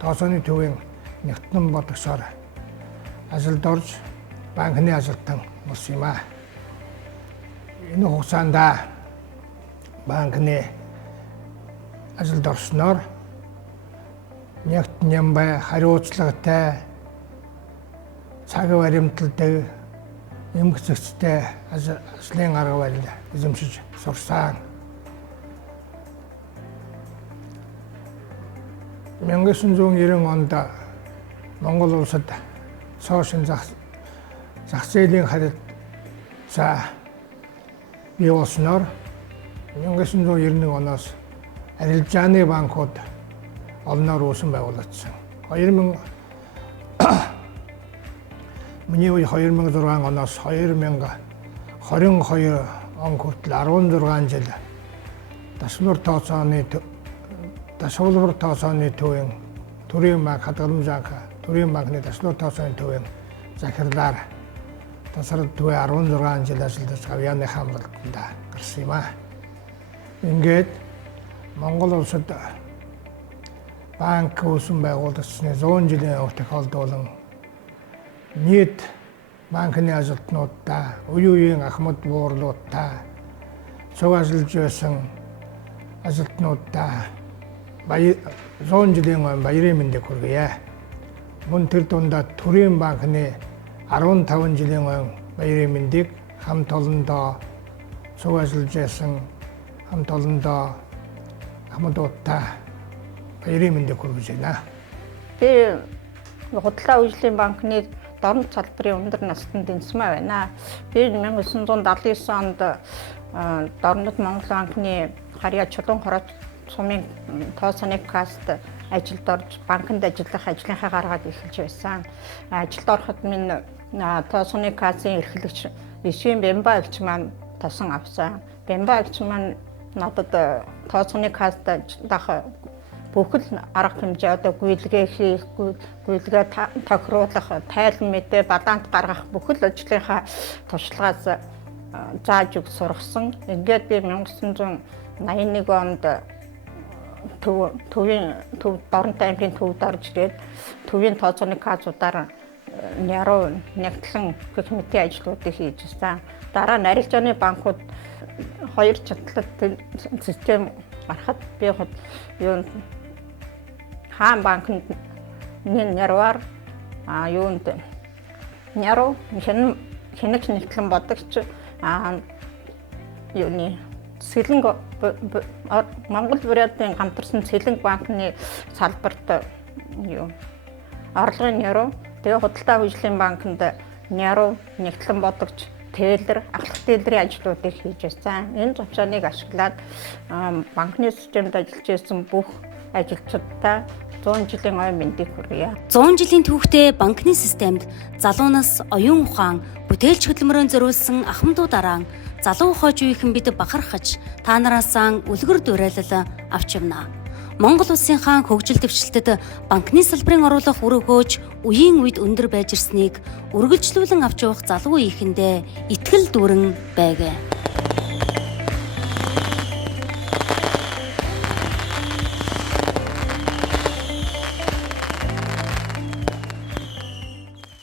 тооцооны төвийн нэгтгэн бодогсоор ажилд орж банкны ажилтан болсон юм а. Энэ хугацаанд банкны ажилд орсноор нэгт нямбай хариуцлагатай цаг баримталтай эмх зэгцтэй ажлын арга барил эзэмшиж сурсан. 1990 онд Монгол улсад цоошин зах зээлийн харилцаа бий болсноор 1991 оноос арилжааны банкуд олноор үүсэн байгуулагдсан. Миний үе 2006 оноос 2022 он хүртэл 16 жил дашвалбар тооцооны төвийн төрийн банк хадгаламжаанх төрийн банкны дашвалбар тооцооны төвийн захирлаар тасрал төвөө 16 жил ажиллаж Гавьяаны хамралтанд гарсан юм а. Ингээд Монгол улсад банк үүсэн байгуулагдсны 100 жилийн өмнө тохиолдуулан нийт банкны ажилтнуудаа үе үеийн ахмад буурлуудаа цуг ажиллаж байсан ажилтнуудаа 100 жилийн өмнө баярын мэндийг хүргье. Мөн тэр дундаа төрийн банкны 15 жилийн өмнө баярын мэндийг хамт олондоо цуг ажиллаж байсан хамт олондоо ахмадуудаа баярын мэндийг хүргэж байна. Би Худалдаа үйлчлийн банкны дорнод салбарын өндөр насны дэнсмэ байна. Би 1979 онд дорнод Монгол банкны харьяа чулуун хорот сумын тооцооны касст ажилд орж банкнд ажиллах ажлынхаа гаргаад эхэлж байсан. Ажилд ороход минь тооцооны кассын эрхлэгч Ишвэн Бямба агч маань тосон авсан. Бямба агч маань надад тооцооны касст дах бүхэл арга хэмжээ одоо гүйлгээ хийх, гүйлгээ тохируулах, тайлан мэдээ, баланс гаргах бүхэл ажлынхаа туршлагаас зааж өг сургасан. Ингээд би 1981 онд төв Дорнод аймгийн төвд орж ирээд төвийн тооцооны кассуудаар яруу нэгтлэн гэх мэтийн ажлуудыг хийж байсан. Дараа нь арилжааны банкуд хоёр чатлалт систем гарахад би юунд хаан банкнд нэрвар юунд яруу хэнэг нэгтлэн бодогч юуны Сэлэнг Монгол Бурятын хамтарсан Сэлэнг банкны салбарт юу орлогын яруу тэгээ худалдаа хөгжлийн банкнд яруу нэгтлэн бодогч тейлэр ахлах тейлрийн ажлуудыг хийж байсан. Энэ зовчооныг ашиглаад банкны системд ажиллаж байсан бүх ажилчдаа 100 жилийн ой мэндийг хүргье. 100 жилийн түүхтэй банкны системд залуунаас оюун ухаан, бүтээлч хөдөлмөрөнд зориулсан ахмадуудараа залуу хойж үеийнхэн бид бахархаж та нараасаа үлгэр дуурайлал авч явна. Монгол улсынхаа хөгжил дэвшилтэд банкны салбарын оруулах үр өгөөж үеийн үед өндөр байж ирснийг үргэлжлүүлэн авч явах залуу үеийнхэндээ итгэл дүүрэн байг.